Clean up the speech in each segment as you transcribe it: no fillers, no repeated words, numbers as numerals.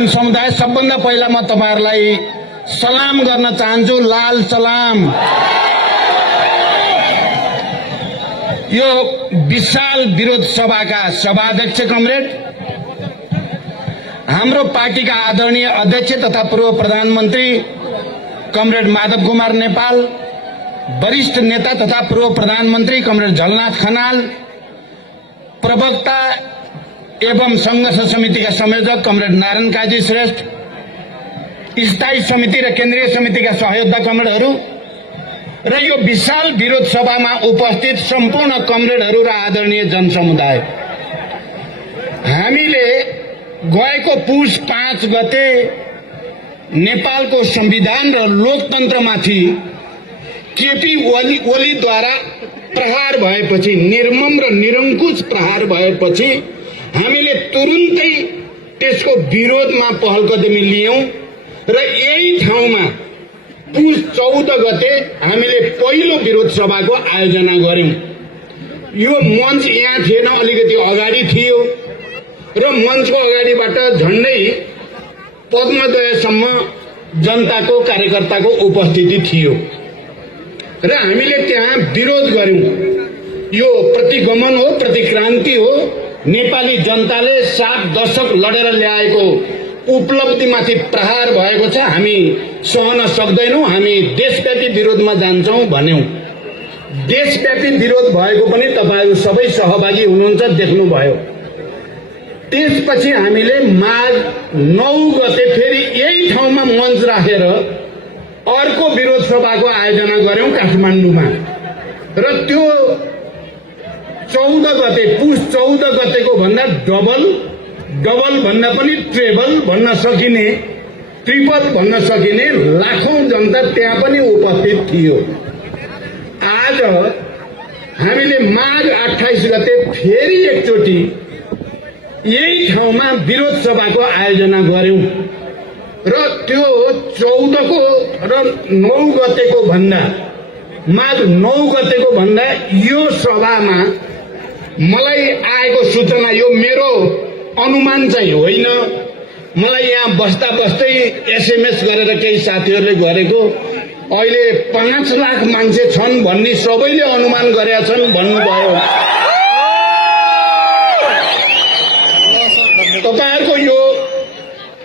जनसमुदाय, सबभन्दा पहिला म तपाईहरुलाई सलाम गर्न चाहन्छु। लाल सलाम। यो विशाल विरोध सभाका सभाध्यक्ष कमरेड, हाम्रो पार्टीका आदरणीय अध्यक्ष तथा पूर्व प्रधानमन्त्री कमरेड माधव कुमार नेपाल, वरिष्ठ नेता तथा पूर्व प्रधानमन्त्री कमरेड झलनाथ खनाल, प्रवक्ता एवं संघर्ष समितिका संयोजक कमरेड नारायण काजी श्रेष्ठ, स्थायी समिति र केन्द्रीय समितिका सहयोद्धा कमरेडहरू र यो विशाल विरोध सभामा उपस्थित सम्पूर्ण कमरेडहरू र आदरणीय जनसमुदाय, हामीले गएको पुष 5 गते नेपालको संविधान र लोकतन्त्रमाथि केपी ओलीद्वारा प्रहार भएपछि, निर्मम र निरङ्कुश प्रहार भएपछि हामीले तुरुन्तै त्यसको विरोधमा पहल कदमी लियौं र यही ठाउँमा पुष 14 गते हामीले पहिलो विरोध सभाको आयोजना गर्यौं। यो मञ्च यहाँ थिएन, अलिकति अगाडि थियो र मञ्चको अगाडिबाट झन्डै पद्मदयसम्म जनताको कार्यकर्ताको उपस्थिति थियो र हामीले त्यहाँ विरोध गर्यौं। यो प्रतिगमन हो, प्रतिक्रान्ति हो। नेपाली जनताले 7 दशक लडेर ल्याएको उपलब्धिमाथि प्रहार भएको छ, हामी सहन सक्दैनौं, हामी देशव्यापी विरोधमा जान्छौं भन्यौं। देशव्यापी विरोध भएको पनि तपाईहरु सबै सहभागी हुनुहुन्छ, देख्नुभयो। त्यसपछि हामीले माघ 9 गते फेरि यही ठाउँमा मञ्च राखेर अर्को विरोध सभाको आयोजना गर्यौं काठमाडौँमा र त्यो 14 गते पुष 14 गतेको भन्दा डबल भन्दा पनि ट्रेबल भन्न सकिने, ट्रिपल भन्न सकिने लाखौं जनता त्यहाँ पनि उपस्थित थियो। आज हामीले माघ 28 गते फेरि एकचोटि यही ठाउँमा विरोध सभाको आयोजना गर्यौं र त्यो 14 को र 9 गतेको भन्दा, माघ 9 गतेको भन्दा यो सभामा मलाई आएको सूचना, यो मेरो अनुमान चाहिँ होइन, मलाई यहाँ बस्दा बस्दै एसएमएस गरेर केही साथीहरूले गरेको, अहिले 5 लाख मान्छे छन् भन्ने सबैले अनुमान गरेका छन् भन्नुभयो। तपाईहरुको यो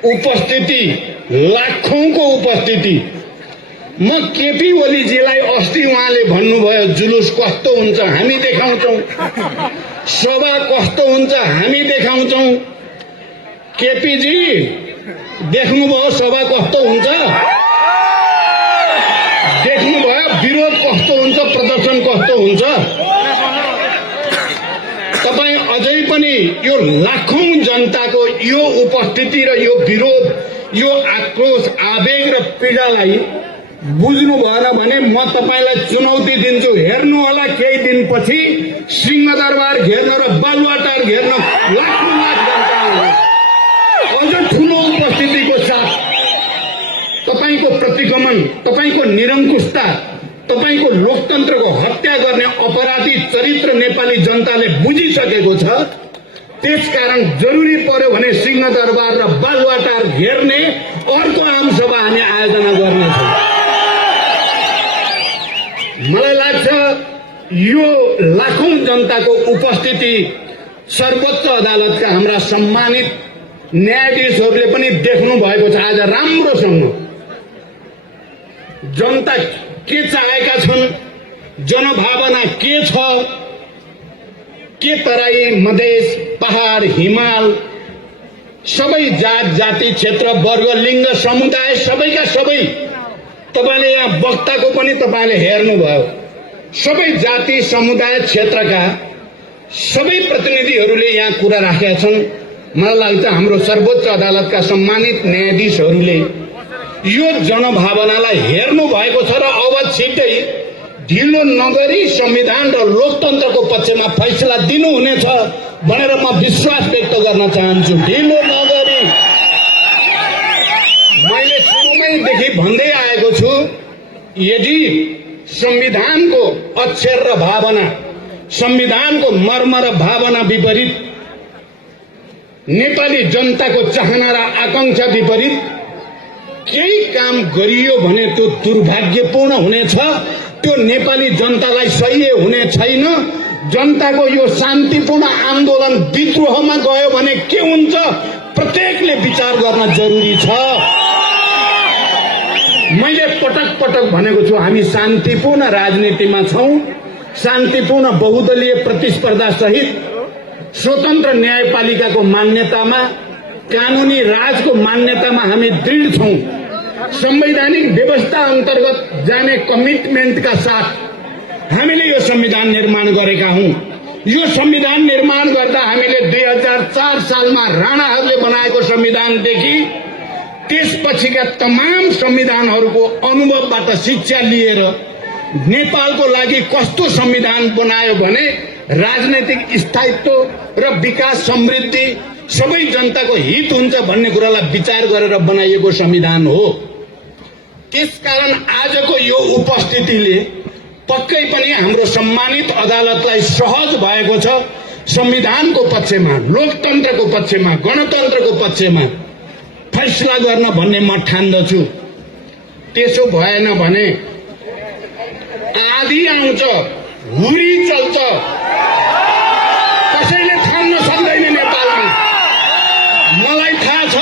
उपस्थिति, लाखौंको उपस्थिति, म केपी ओलीजीलाई अस्ति उहाँले भन्नुभयो जुलुस कस्तो हुन्छ हामी देखाउँछौं, सभा कस्तो हुन्छ हामी देखाउँछौं। केपीजी देख्नुभयो सभा कस्तो हुन्छ, देख्नुभयो विरोध कस्तो हुन्छ, प्रदर्शन कस्तो हुन्छ। तपाई अझै पनि यो लाखौं जनताको यो उपस्थिति र यो विरोध, यो आक्रोश, आवेग र पीडालाई बुझ्नु भएन भने म तपाईलाई चुनौती दिन्छु। हेर्नु होला केही दिनपछि सिंहदरबार घेर्न र बालुवाटार घेर्न लाखौं लाख जनता अझ ठूलो उपस्थितिको साथ तपाईको प्रतिगमन, तपाईको निरङ्कुशता, तपाईको लोकतन्त्रको हत्या गर्ने अपराधी चरित्र नेपाली जनताले बुझिसकेको छ। त्यसकारण जरुरी पर्यो भने सिंहदरबार र बालुवाटार घेर्ने अर्को आमसभा हामी आयोजना गर्नेछौं। मलाई लाग्छ यो लाखौं जनताको उपस्थिति सर्वोच्च अदालतका हाम्रा सम्मानित न्यायाधीशहरूले पनि देख्नु भएको छ। आज राम्रोसँग जनता के चाहेका छन्, जनभावना के छ, के तराई, मधेस, पहाड, हिमाल, सबै जात जाति, क्षेत्र, वर्ग, लिङ्ग, समुदाय, सबैका सबै तपाईले यहाँ वक्ताको पनि तपाईले हेर्नुभयो। सबै जाति, समुदाय, क्षेत्रका सबै प्रतिनिधिहरूले यहाँ कुरा राखेका छन्। मलाई लाग्छ हाम्रो सर्वोच्च अदालतका सम्मानित न्यायाधीशहरूले यो जनभावनालाई हेर्नु भएको छ र अब छिट्टै ढिलो नगरी संविधान र लोकतन्त्रको पक्षमा फैसला दिनुहुनेछ भनेर म विश्वास व्यक्त गर्न चाहन्छु। ढिलो नगरी मैले सुरुमैदेखि भन्दै आएको छु, यदि संविधानको अक्षर र भावना, संविधानको मर्म र भावना विपरीत नेपाली जनताको चाहना र आकांक्षा विपरीत केही काम गरियो भने त्यो दुर्भाग्यपूर्ण हुनेछ। त्यो नेपाली जनतालाई सह्य हुने छैन। जनताको यो शान्तिपूर्ण आन्दोलन विद्रोहमा गयो भने के हुन्छ प्रत्येकले विचार गर्न जरुरी छ। मैले पटक पटक भनेको छु, हामी शान्तिपूर्ण राजनीतिमा छौं। शान्तिपूर्ण बहुदलीय प्रतिस्पर्धा सहित स्वतन्त्र न्यायपालिकाको मान्यतामा, कानूनी राजको मान्यतामा हामी दृढ छौं। संवैधानिक व्यवस्था अन्तर्गत जाने कमिटमेन्टका साथ हामीले यो संविधान निर्माण गरेका हौं। यो संविधान निर्माण गर्दा हामीले 2004 सालमा राणाहरूले बनाएको संविधानदेखि त्यसपछिका तमाम संविधानहरूको अनुभवबाट शिक्षा लिएर नेपालको लागि कस्तो संविधान बनायो भने राजनैतिक स्थायित्व र विकास समृद्धि सबै जनताको हित हुन्छ भन्ने कुरालाई विचार गरेर बनाइएको संविधान हो। त्यसकारण आजको यो उपस्थितिले पक्कै पनि हाम्रो सम्मानित अदालतलाई सहज भएको छ संविधानको पक्षमा, लोकतन्त्रको पक्षमा, गणतन्त्रको पक्षमा फैसला गर्न भन्ने म ठान्दछु। त्यसो भएन भने आधी आउँछ, हुरी चल्छ, कसैले थाम्न सक्दैन नेपालमा। मलाई थाहा छ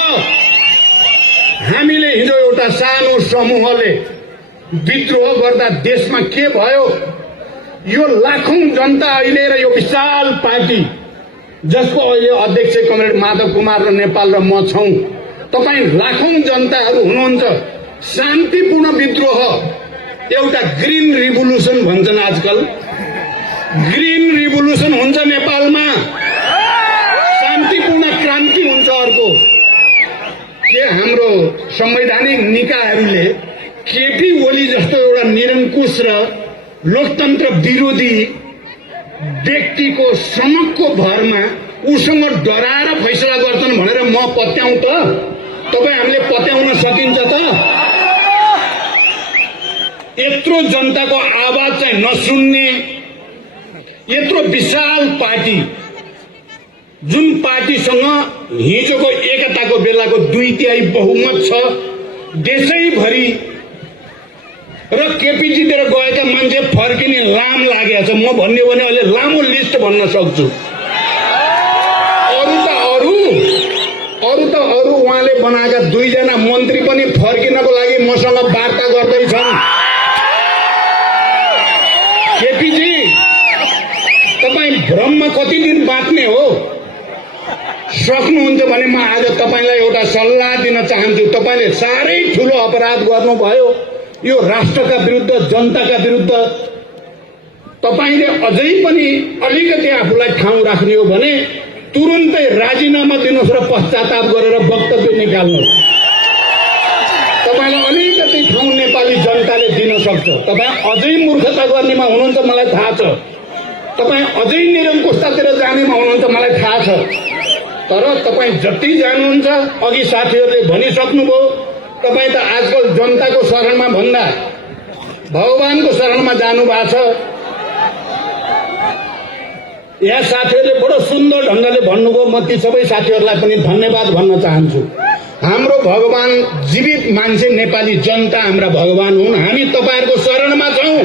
हामीले हिजो एउटा सानो समूहले विद्रोह गर्दा देशमा के भयो। यो लाखौं जनता अहिले र यो विशाल पार्टी जसको अहिले अध्यक्ष कमरेड माधव कुमार र नेपाल र म छौं, तपाई लाखौं जनताहरू हुनुहुन्छ। शान्तिपूर्ण विद्रोह, एउटा ग्रीन रिभोल्युसन भन्छन् आजकल, ग्रीन रिभोल्युसन हुन्छ नेपालमा। शान्तिपूर्ण क्रान्ति हुन्छ अर्को। के हाम्रो संवैधानिक निकायहरूले केपी ओली जस्तो एउटा निरङ्कुश र लोकतन्त्र विरोधी व्यक्तिको समकको भरमा उसँग डराएर फैसला गर्छन् भनेर म पत्याउँ त? तपाई हामीले पत्याउन सकिन्छ त? यत्रो जनताको आवाज चाहिँ नसुन्ने, यत्रो विशाल पार्टी जुन पार्टीसँग हिजोको एकताको बेलाको 2/3 बहुमत छ देशैभरि र केपीजीतिर गएका मान्छे फर्किने लाम लागेको छ। म भन्ने भने अहिले लामो लिस्ट भन्न सक्छु। अरू त उहाँले बनाएका 2 जना मन्त्री पनि फर्किनको लागि मसँग वार्ता गर्दैछन्। केपीजी, तपाई भ्रममा कति दिन बाँच्ने हो? सक्नुहुन्छ भने म आज तपाईलाई एउटा सल्लाह दिन चाहन्छु। तपाईले साह्रै ठूलो अपराध गर्नुभयो यो राष्ट्रका विरुद्ध, जनताका विरुद्ध। तपाईले अझै पनि अलिकति आफूलाई ठाउँ राख्ने हो भने तुरुन्तै राजीनामा दिनुहोस् र पश्चाताप गरेर वक्तव्य निकाल्नुहोस्। तपाईलाई अलिकति ठाउँ नेपाली जनताले दिन सक्छ। तपाई अझै मूर्खता गर्नेमा हुनुहुन्छ, मलाई थाहा छ। तपाई अझै निरङ्कुशतातिर जानेमा हुनुहुन्छ, मलाई थाहा छ। तर तपाई जति जानुहुन्छ, अघि साथीहरूले भनिसक्नुभयो, तपाई त आजकल जनताको शरणमा भन्दा भगवानको शरणमा जानु भएको छ। यहाँ साथीहरूले बडो सुन्दर ढंगले भन्नुभयो। म ती सबै साथीहरूलाई पनि धन्यवाद भन्न चाहन्छु। हाम्रो भगवान जीवित मान्छे नेपाली जनता हाम्रा भगवान हुन्। हामी तपाईहरुको शरणमा छौं।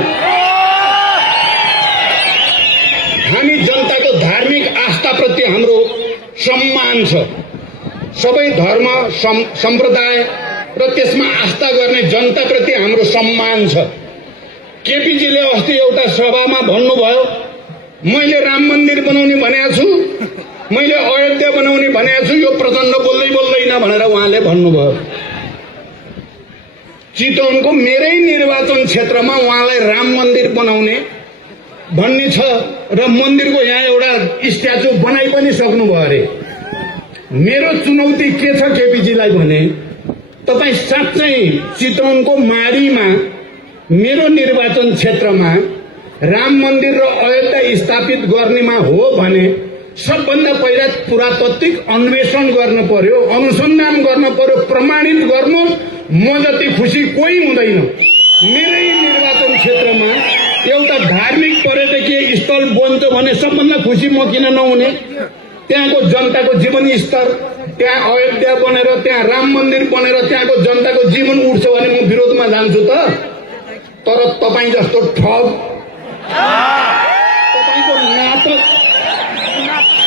हामी जनताको धार्मिक आस्थाप्रति हाम्रो सम्मान छ। सबै धर्म सम्प्रदाय र त्यसमा आस्था गर्ने जनताप्रति हाम्रो सम्मान छ। केपीजीले अस्ति एउटा सभामा भन्नुभयो, मैले राम मन्दिर बनाउने भनेको छु, मैले अयोध्या बनाउने भनेको छु, यो प्रचण्ड बोल्दैन भनेर उहाँले भन्नुभयो। चितवनको मेरै निर्वाचन क्षेत्रमा उहाँलाई राम मन्दिर बनाउने भन्ने छ र मन्दिरको यहाँ एउटा स्ट्याचु बनाइ पनि सक्नुभयो अरे। मेरो चुनौती के छ केपीजीलाई भने, तपाई साँच्चै चितवनको माडीमा मेरो निर्वाचन क्षेत्रमा राम मन्दिर र अयोध्या स्थापित गर्नेमा हो भने सबभन्दा पहिला पुरातात्विक अन्वेषण गर्न पर्यो, अनुसन्धान गर्न पर्यो, प्रमाणित गर्नु। म जति खुसी कोही हुँदैन। मेरै निर्वाचन क्षेत्रमा एउटा धार्मिक पर्यटकीय स्थल बन्छ भने सबभन्दा खुसी म किन नहुने? त्यहाँको जनताको जीवन स्तर, त्यहाँ अयोध्या बनेर, त्यहाँ राम मन्दिर बनेर त्यहाँको जनताको जीवन उठ्छ भने म विरोधमा जान्छु त। तर तपाईँ जस्तो ठग,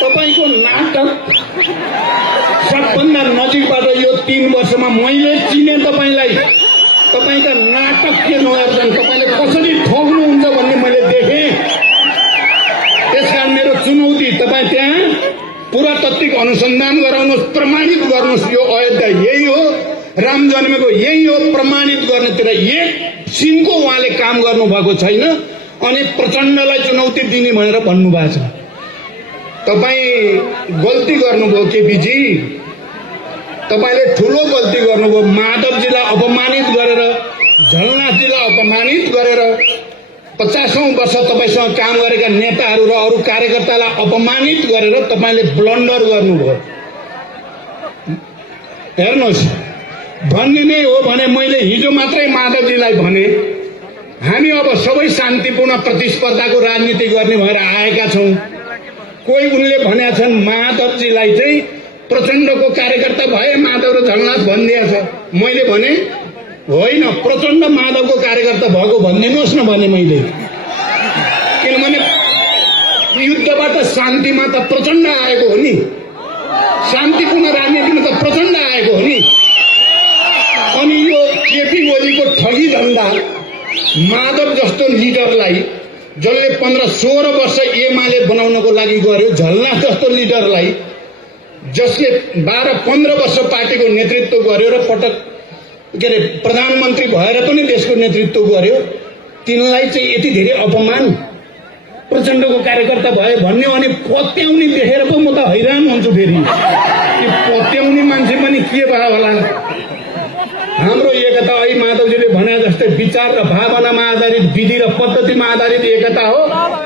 तपाईँको नाटक सबभन्दा नजिकबाट यो 3 वर्षमा मैले चिने तपाईलाई। तपाईँका नाटक के नगर्छन्, तपाईँले कसरी ठग्नुहुन्छ भन्ने मैले देखेँ। त्यसकारण मेरो चुनौती, तपाईँ त्यहाँ पुरातात्विक अनुसन्धान गराउनुहोस्, प्रमाणित गर्नुहोस् यो अयोध्या यही हो, राम जन्मेको यही हो, प्रमाणित गर्नेतिर एक सिनको उहाँले काम गर्नुभएको छैन। अनि प्रचण्डलाई चुनौती दिने भनेर भन्नुभएको छ। तपाईँ गल्ती गर्नुभयो केपीजी, तपाईले ठुलो गल्ती गर्नुभयो। माधवजीलाई अपमानित गरेर, झलनाथजीलाई अपमानित गरेर 50औं वर्ष तपाईसँग काम गरेका नेताहरू र अरू कार्यकर्तालाई अपमानित गरेर तपाईले ब्लन्डर गर्नुभयो। हेर्नुहोस्, भन्ने नै हो भने मैले हिजो मात्रै माधवजीलाई भने हामी अब सबै शान्तिपूर्ण प्रतिस्पर्धाको राजनीति गर्ने भएर आएका छौं। कोही उनले भनेका छन् माधवजीलाई चाहिँ प्रचण्डको कार्यकर्ता भए माधव र झलनाथ भनिदिएको छ। मैले भने होइन, प्रचण्ड माधवको कार्यकर्ता भएको भनिदिनुहोस् न भने मैले। किनभने युद्धबाट शान्तिमा त प्रचण्ड आएको हो नि, शान्तिपूर्ण राजनीतिमा त प्रचण्ड आएको हो नि। अनि यो केपी ओलीको ठगी धन्दा माधव जस्तो लिडरलाई, जसले 15-16 वर्ष एमाले बनाउनको लागि गर्यो, झलनाथ जस्तो लिडरलाई जसले 12-15 वर्ष पार्टीको नेतृत्व गर्यो र पटक प्रधानमन्त्री भएर पनि देशको नेतृत्व गर्यो, तिनलाई चाहिँ यति धेरै अपमान प्रचण्डको कार्यकर्ता भए भन्ने अनि पत्याउने देखेर पो म त हैरान हुन्छु। फेरि पत्याउने मान्छे पनि के भयो होला। हाम्रो एकता अहिले माधवजीले भने जस्तै विचार र भावनामा आधारित, विधि र पद्धतिमा आधारित एकता हो।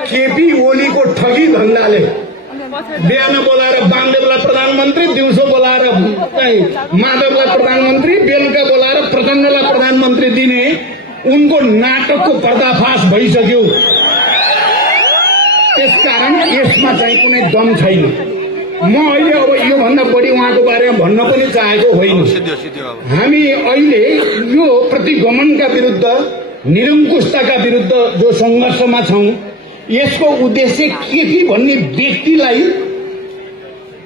केपी ओलीको ठगी धन्दाले बिहान बोलाएर वामदेवलाई प्रधानमन्त्री, दिउँसो बोलाएर माधवलाई प्रधानमन्त्री, बेलुका बोलाएर प्रचण्डलाई प्रधानमन्त्री दिने उनको नाटकको पर्दाफास भइसक्यो। त्यसकारण यसमा चाहिँ कुनै दम छैन। म अहिले अब योभन्दा बढी उहाँको बारेमा भन्न पनि चाहेको होइन। हामी अहिले यो प्रतिगमनका विरुद्ध, निरङ्कुशताका विरुद्ध जो सङ्घर्षमा छौं, यसको उद्देश्य केपी भन्ने व्यक्तिलाई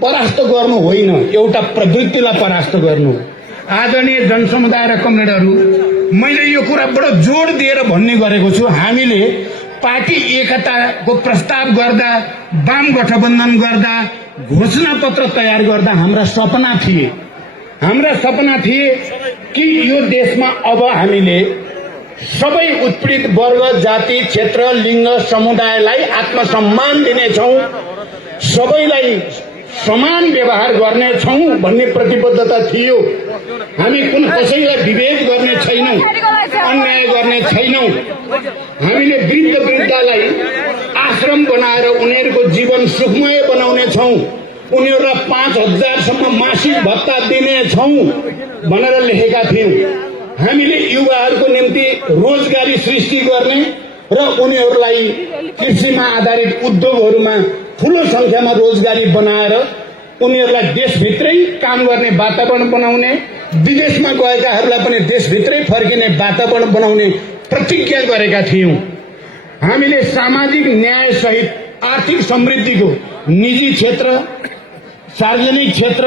परास्त गर्नु होइन, एउटा प्रवृत्तिलाई परास्त गर्नु। आदरणीय जनसमुदाय र कमरेडहरू, मैले यो कुरा बडो जोड दिएर भन्ने गरेको छु। हामीले पार्टी एकताको प्रस्ताव गर्दा, वाम गठबन्धन गर्दा, घोषणा पत्र तयार गर्दा हाम्रा सपना थिए कि यो देशमा अब हामीले सबै उत्पीडित वर्ग, जाति, क्षेत्र, लिङ्ग, समुदायलाई आत्मसम्मान दिनेछौं, सबैलाई समान व्यवहार गर्नेछौं भन्ने प्रतिबद्धता थियो। हामी कुन कसैलाई विभेद गर्ने छैनौं, अन्याय गर्ने छैनौं। हामीले वृद्ध वृद्धालाई आश्रम बनाएर उनीहरूको जीवन सुखमय बनाउने छौं, उनीहरूलाई 5000 सम्म मासिक भत्ता दिनेछौं भनेर लेखेका थियौं। हामीले युवाहरूको निम्ति रोजगारी सृष्टि गर्ने र उनीहरूलाई कृषिमा आधारित उद्योगहरूमा ठूलो संख्यामा रोजगारी बनाएर उनीहरूलाई देशभित्रै काम गर्ने वातावरण बनाउने, विदेशमा गएकाहरूलाई पनि देशभित्रै फर्किने वातावरण बनाउने प्रतिज्ञा गरेका थियौं। हामीले सामाजिक न्याय सहित आर्थिक समृद्धिको निजी क्षेत्र, सार्वजनिक क्षेत्र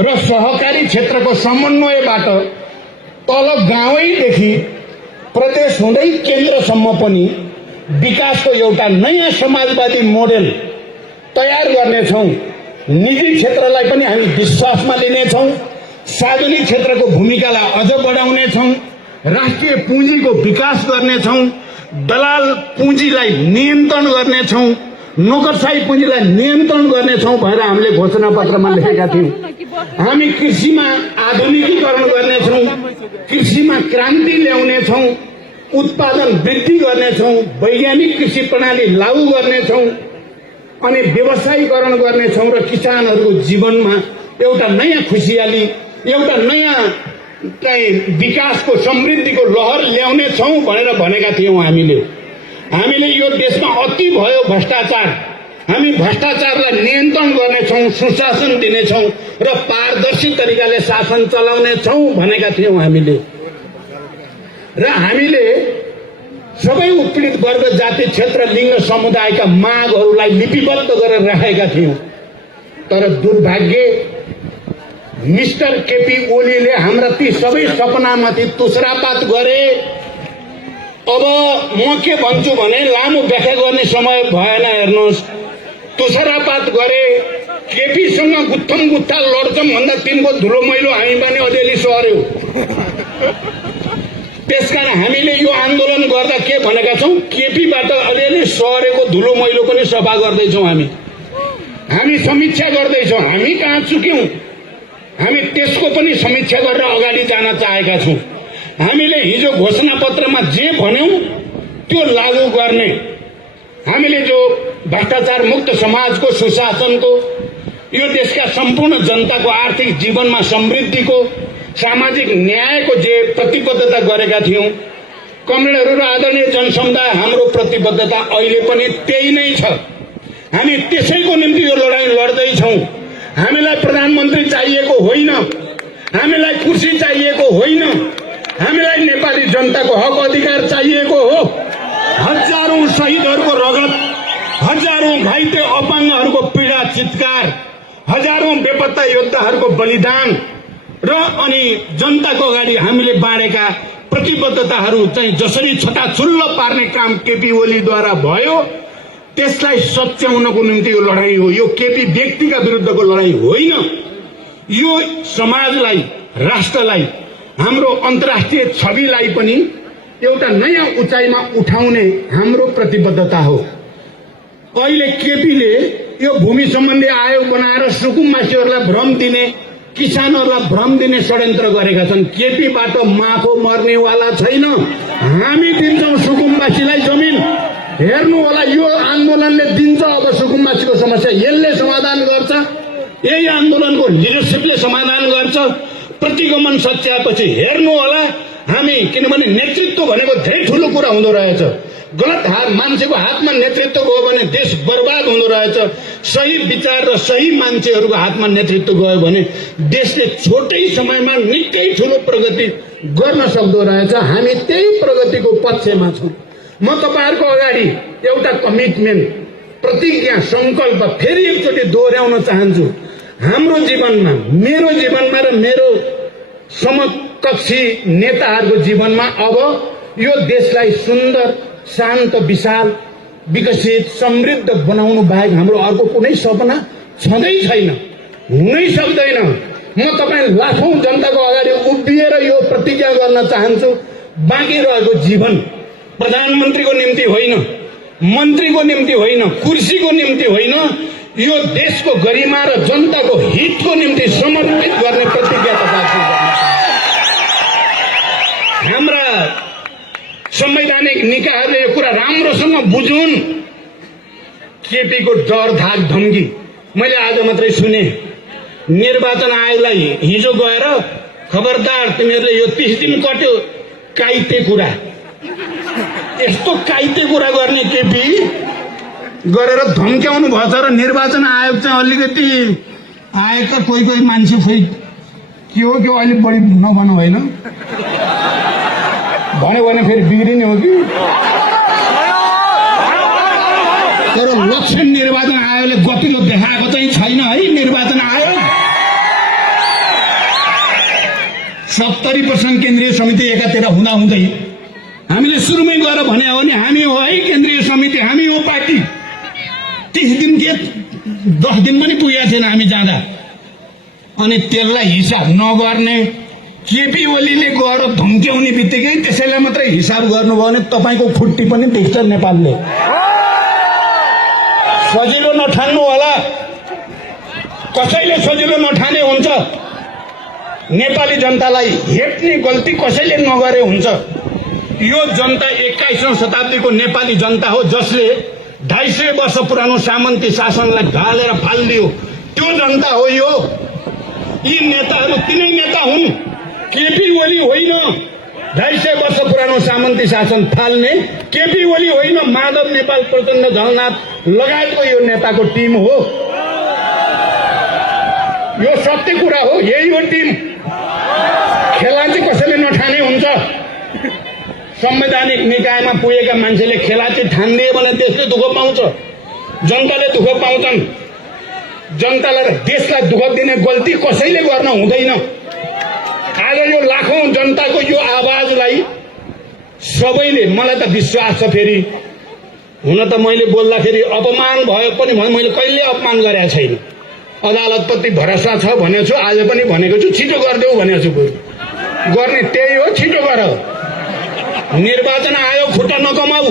र सहकारी क्षेत्रको समन्वयबाट तल गाउँैदेखि प्रदेश हुँदै केन्द्रसम्म पनि विकासको एउटा नयाँ समाजवादी मोडेल तयार गर्नेछौं। निजी क्षेत्रलाई पनि हामी विश्वासमा लिनेछौं, सार्वजनिक क्षेत्रको भूमिकालाई अझ बढाउनेछौं, राष्ट्रिय पुँजीको विकास गर्नेछौं, दलाल पुँजीलाई नियन्त्रण गर्नेछौं, नोकरशाही पुँजीलाई नियन्त्रण गर्नेछौं भनेर हामीले घोषणा पत्रमा लेखेका थियौं। हामी कृषिमा आधुनिकीकरण गर्नेछौं, कृषिमा क्रान्ति ल्याउनेछौं, उत्पादन वृद्धि गर्नेछौं, वैज्ञानिक कृषि प्रणाली लागू गर्नेछौं अनि व्यवसायीकरण गर्नेछौं र किसानहरूको जीवनमा एउटा नयाँ खुसियाली, एउटा नयाँ विकासको समृद्धिको लहर ल्याउनेछौं भनेर भनेका थियौं। हामीले यो देशमा अति भयो भ्रष्टाचार, हामी भ्रष्टाचारलाई नियन्त्रण गर्नेछौं दिनेछौँ, सुशासन दिनेछौँ र पारदर्शी तरिकाले शासन चलाउनेछौँ भनेका थियौँ हामीले। र हामीले सबै उत्पीडित वर्ग, जाति, क्षेत्र, लिङ्ग, समुदायका मागहरूलाई लिपिबद्ध गरेर राखेका थियौँ। तर दुर्भाग्य मिस्टर केपी ओलीले हाम्रा ती सबै सपनामाथि तुषरापात गरे। अब म के भन्छु भने लामो व्याख्या गर्ने समय भएन। हेर्नुहोस्, तुषरापात गरे, केपीसँग गुत्थम गुत्था लड्छौँ भन्दा तिनको धुलो मैलो हामी पनि अलिअलि सर्यो। त्यसकारण हामीले यो आन्दोलन गर्दा के भनेका छौँ, केपीबाट अलिअलि सरेको धुलो मैलो पनि सफा गर्दैछौँ। हामी समीक्षा गर्दैछौँ। हामी कहाँ चुक्यौँ, हामी त्यसको पनि समीक्षा गरेर अगाडि जान चाहेका छौँ। हामीले हिजो घोषणा पत्रमा जे भन्यौं त्यो लागू गर्ने, हामीले जो भ्रष्टाचार मुक्त समाजको, सुशासनको, यो देशका सम्पूर्ण जनताको आर्थिक जीवनमा समृद्धिको, सामाजिक न्यायको जे प्रतिबद्धता गरेका थियौं, कमरेडहरू र आदरणीय जनसमुदाय, हाम्रो प्रतिबद्धता अहिले पनि त्यही नै छ। हामी त्यसैको निम्ति यो लडाईँ लड्दैछौँ। हामीलाई प्रधानमन्त्री चाहिएको होइन, हामीलाई कुर्सी चाहिएको होइन, हामीलाई नेपाली जनताको हक अधिकार चाहिएको हो। हजारौं शहीदहरूको रगत, हजारौं घाइते अपाङ्गहरूको पीडा चित्कार, हजारौं बेपत्ता योद्धाहरूको बलिदान र अनि जनताको अगाडि हामीले बाँडेका प्रतिबद्धताहरू चाहिँ जसरी छटाछुल्ल पार्ने काम केपी ओलीद्वारा भयो, त्यसलाई सच्याउनको निम्ति यो लडाईँ हो। यो केपी व्यक्तिका विरुद्धको लडाईँ होइन। यो समाजलाई, राष्ट्रलाई, हाम्रो अन्तर्राष्ट्रिय छविलाई पनि एउटा नयाँ उचाइमा उठाउने हाम्रो प्रतिबद्धता हो। अहिले केपीले यो भूमि सम्बन्धी आयोग बनाएर सुकुम्बासीहरूलाई भ्रम दिने, किसानहरूलाई भ्रम दिने षड्यन्त्र गरेका छन्। केपीबाट माखो मर्नेवाला छैन। हामी दिन्छौँ सुकुम्बासीलाई जमिन। हेर्नु होला, यो आन्दोलनले दिन्छ अब सुकुम्बासीको समस्या, यसले समाधान गर्छ। यही आन्दोलनको लिडरसिपले समाधान गर्छ। प्रतिगमन सच्याएपछि हेर्नु होला हामी, किनभने नेतृत्व भनेको धेरै ठुलो कुरा हुँदो रहेछ। गलत मान्छेको हातमा नेतृत्व गयो भने देश बर्बाद हुँदो रहेछ। सही विचार र सही मान्छेहरूको हातमा नेतृत्व गयो भने देशले छोटै समयमा निकै ठुलो प्रगति गर्न सक्दो रहेछ। हामी त्यही प्रगतिको पक्षमा छौँ। म तपाईहरुको अगाडि एउटा कमिटमेन्ट, प्रतिज्ञा, संकल्प फेरि एकचोटि दोहोर्याउन चाहन्छु। हाम्रो जीवनमा, मेरो जीवनमा र मेरो समकक्षी नेताहरूको जीवनमा अब यो देशलाई सुन्दर, शान्त, विशाल, विकसित, समृद्ध बनाउनु बाहेक हाम्रो अर्को कुनै सपना छँदै छैन, हुनै सक्दैन। म तपाईँ लाखौं जनताको अगाडि उभिएर यो प्रतिज्ञा गर्न चाहन्छु। बाँकी रहेको जीवन प्रधानमन्त्रीको निम्ति होइन, मन्त्रीको निम्ति होइन, कुर्सीको निम्ति होइन, यो देशको गरिमा र जनताको हितको निम्ति समर्पित गर्ने प्रतिज्ञा तपाईहरुले गर्नुहुन्छ। हाम्रा संवैधानिक निकायहरूले यो कुरा राम्रोसँग बुझुन्। केपीको डर, धाक, धम्की मैले आज मात्रै सुने। निर्वाचन आयोगलाई हिजो गएर खबरदार तिमीहरूले यो 30 दिन कट्यो, काइते कुरा, यस्तो काइते कुरा गर्ने केपी गरेर धम्क्याउनु भएछ। र निर्वाचन आयोग चाहिँ अलिकति आएका कोही कोही मान्छे खोइ के हो कि अहिले बढी नभनु होइन भन्यो भने फेरि बिग्रिने हो कि। तर लक्षण निर्वाचन आयोगले गतिलो देखाएको चाहिँ छैन है। निर्वाचन आयोग 70% केन्द्रीय समिति एकातिर हुँदा हुँदै हामीले सुरुमै गएर भने हो नि हामी हो है केन्द्रीय समिति, हामी हो पार्टी। 30 दिन के 10 दिन पनि पुगेको थिएन हामी जाँदा। अनि त्यसलाई हिसाब नगर्ने केपी ओलीले गएर धम्क्याउने बित्तिकै त्यसैलाई मात्रै हिसाब गर्नुभयो भने तपाईको खुट्टी पनि देख्छ नेपालले। सजिलो नठान्नु होला, कसैले सजिलो नठाने हुन्छ। नेपाली जनतालाई हेप्ने गल्ती कसैले नगरे हुन्छ। यो जनता 21औं शताब्दीको नेपाली जनता हो, जसले 250 वर्ष पुरानो सामन्ती शासनलाई ढालेर फालिदियो। त्यो जनता हो यो। यी नेताहरू तिनै नेता हुन्, केपी ओली होइन। 250 वर्ष पुरानो सामन्ती शासन फाल्ने केपी ओली होइन, माधव नेपाल, प्रचण्ड, झलनाथ लगायतको यो नेताको टिम हो। यो सत्य कुरा हो। यही हो टिम। खेला चाहिँ कसैले नठाने हुन्छ। संवैधानिक निकायमा पुगेका मान्छेले खेला चाहिँ ठानिदिए भने देशले दुःख पाउँछ, जनताले दुःख पाउँछन्। जनतालाई र देशलाई दुःख दिने गल्ती कसैले गर्न हुँदैन। आज यो लाखौं जनताको यो आवाजलाई सबैले, मलाई त विश्वास छ, फेरि हुन त मैले बोल्दाखेरि अपमान भयो पनि मैले कहिले अपमान गरेको छैन। अदालतप्रति भरोसा छ भनेको छु, आज पनि भनेको छु, छिटो गरिदेऊ भनेको छु। गर्ने त्यही हो, छिटो गर। निर्वाचन आयोग खुट्टा नकमाऊ,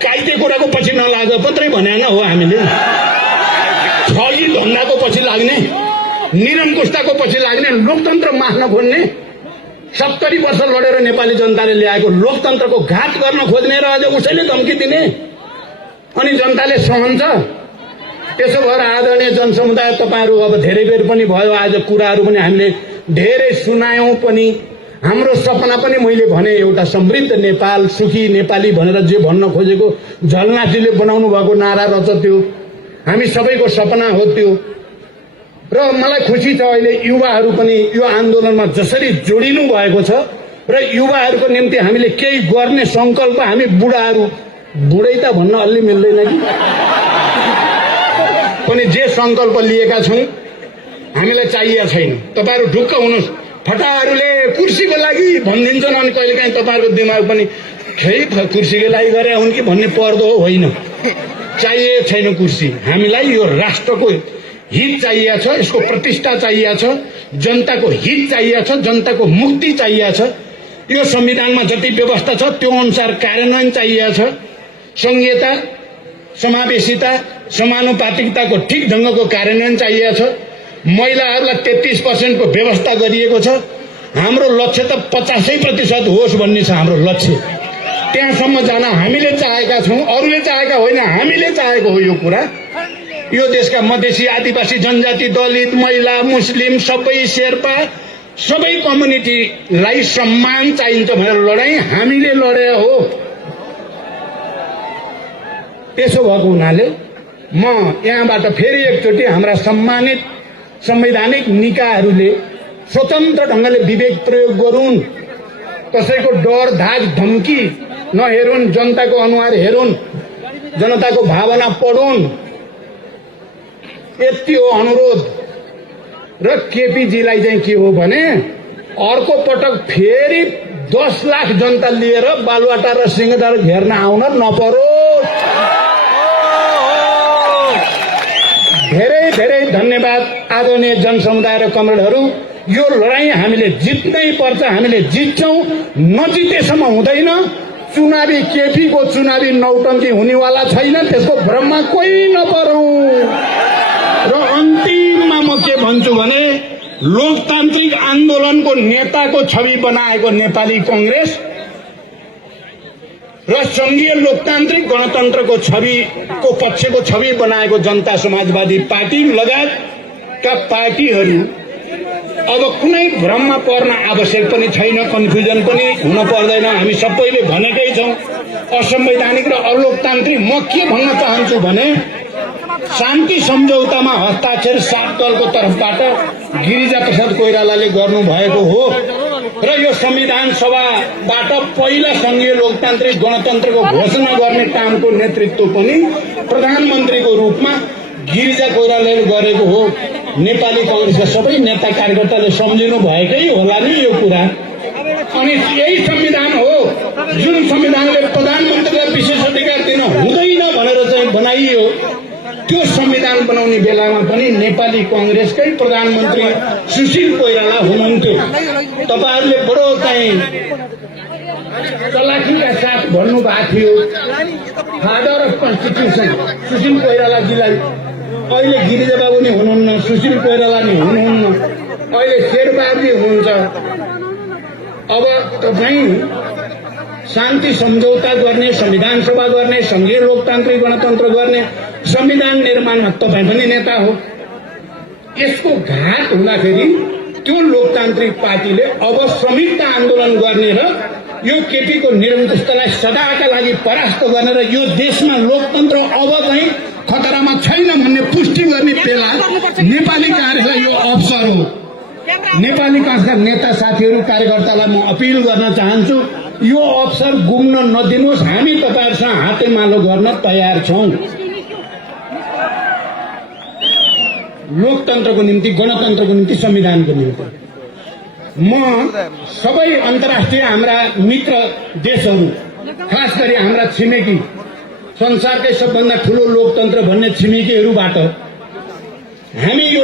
काइते कुराको पछि नलाग मात्रै भने न हो। हामीले ठगी धन्दाको पछि लाग्ने, निरङ्कुशताको पछि लाग्ने, लोकतन्त्र मास्न खोज्ने, 70 वर्ष लडेर नेपाली जनताले ल्याएको लोकतन्त्रको घात गर्न खोज्ने र अझ उसैले धम्की दिने, अनि जनताले सहन्छ। त्यसो भएर आदरणीय जनसमुदाय, तपाईहरू अब धेरै बेर पनि भयो, आज कुराहरू पनि हामीले धेरै सुनायौं पनि। हाम्रो सपना पनि मैले भने एउटा समृद्ध नेपाल, सुखी नेपाली भनेर जे भन्न खोजेको झलनाथजीले बनाउनु भएको नारा रहेछ त्यो हामी सबैको सपना हो त्यो। र मलाई खुसी छ अहिले युवाहरू पनि यो आन्दोलनमा जसरी जोडिनु भएको छ र युवाहरूको निम्ति हामीले केही गर्ने संकल्प, हामी बुढाहरू, बुढै त भन्न अलि मिल्दैन कि, पनि जे संकल्प लिएका छौं हामीलाई चाहिएको छैन। तपाईहरू ढुक्क हुनुहोस्। फटाहरूले कुर्सीको लागि भनिदिन्छन्, अनि कहिलेकाहीँ तपाईहरूको दिमाग पनि खै कुर्सीको लागि गरे हुन् कि भन्ने पर्दो हो। होइन, चाहिएको छैन कुर्सी। हामीलाई यो राष्ट्रको हित चाहिएको छ, यसको प्रतिष्ठा चाहिएको छ, जनताको हित चाहिएको छ, जनताको मुक्ति चाहिएको छ। यो संविधानमा जति व्यवस्था छ त्यो अनुसार कार्यान्वयन चाहिएको छ। संघीयता, समावेशिता, समानुपातिकताको ठिक ढंगको कार्यान्वयन चाहिएको छ। महिलाहरूलाई 33% को व्यवस्था गरिएको छ। हाम्रो लक्ष्य त 50% होस् भन्ने छ हाम्रो लक्ष्य। त्यहाँसम्म जान हामीले चाहेका छौं, अरूले चाहेका होइन, हामीले चाहेको हो यो कुरा। यो देशका मधेसी, आदिवासी, जनजाति, दलित, महिला, मुस्लिम, सबै शेर्पा, सबै कम्युनिटीलाई सम्मान चाहिन्छ भनेर लडाई हामीले लडे हो। त्यसो भएको हुनाले म यहाँबाट फेरि एकचोटि हाम्रा सम्मानित संवैधानिक निकायहरूले स्वतन्त्र ढंगले विवेक प्रयोग गरून्, कसैको डर, धाक, धम्की नहेरुन्, जनताको अनुहार हेरुन्, जनताको भावना पढुन्, यति हो अनुरोध। र केपीजीलाई चाहिँ के हो भने अर्को पटक फेरि 10 लाख जनता लिएर बालुवाटार र सिंहदरबार घेर्न आउन नपरोस्। धेरै धेरै धन्यवाद आदरणीय जनसमुदाय र कमरेडहरू। यो लडाई हामीले जित्नै पर्छ, हामीले जित्छौं, नजितेसम्म हुँदैन। चुनावी केपीको चुनावी नौटंकी हुनेवाला छैन, त्यसको भ्रममा कोही नपरौं। र अन्तिममा म के भन्छु भने लोकतान्त्रिक आन्दोलनको नेताको छवि बनाएको नेपाली कांग्रेस र संघीय लोकतान्त्रिक गणतन्त्रको छविको पक्षको छवि बनाएको जनता समाजवादी पार्टी लगायतका पार्टीहरू अब कुनै भ्रममा पर्न आवश्यक पनि छैन, कन्फ्युजन पनि हुन पर्दैन। हामी सबैले भनेकै छौं असंवैधानिक र अलोकतान्त्रिक। म के भन्न चाहन्छु भने शान्ति सम्झौतामा हस्ताक्षर 7 दलको तर्फबाट गिरिजा प्रसाद कोइरालाले गर्नु भएको हो र यो संविधान सभाबाट पहिला संघीय लोकतान्त्रिक गणतन्त्रको घोषणा गर्ने कामको नेतृत्व पनि प्रधानमन्त्रीको रूपमा गिरिजा कोइरालाले गरेको हो। नेपाली कांग्रेसका सबै नेता कार्यकर्ताले सम्झिनु भएकै होला नि यो कुरा। अनि यही संविधान हो जुन संविधानले प्रधानमन्त्रीलाई विशेष अधिकार दिन हुँदैन भनेर चाहिँ बनाइयो। त्यो संविधान बनाउने बेलामा पनि नेपाली कांग्रेसकै प्रधानमन्त्री सुशील कोइराला हुनुहुन्थ्यो। तपाईहरुले बडो चाहिँ चलाखीका साथ भन्नुभएको थियो फादर अफ कन्स्टिट्युसन सुशील कोइरालाजीलाई। अहिले गिरिजा बाबु नि हुनुहुन्न, सुशील कोइराला नि हुनुहुन्न, अहिले शेरबहादुर हुनुहुन्छ। अब तपाईं शान्ति सम्झौता गर्ने, संविधान सभा गर्ने, संघीय लोकतान्त्रिक गणतन्त्र गर्ने, संविधान निर्माणमा तपाईं पनि नेता हो। यसको घात हुँदाखेरि त्यो लोकतान्त्रिक पार्टीले अब संयुक्त आन्दोलन गर्ने र यो केपीको निरङ्कुशतालाई सदाका लागि परास्त गर्ने र यो देशमा लोकतन्त्र अब चाहिँ खतरामा छैन भन्ने पुष्टि गर्ने बेला नेपाली काङ्ग्रेसलाई यो अवसर हो। नेपाली काङ्ग्रेसका नेता साथीहरू कार्यकर्तालाई म अपिल गर्न चाहन्छु, यो अवसर गुम्न नदिनुहोस्। हामी तपाईहरुसँग हातेमालो गर्न तयार छौं। लोकतन्त्रको निम्ति, गणतन्त्रको निम्ति, संविधानको निम्ति म सबै अन्तर्राष्ट्रिय हाम्रा मित्र देशहरू, खास गरी हाम्रा छिमेकी, संसारकै सबभन्दा ठूलो लोकतन्त्र भन्ने छिमेकीहरूबाट हामी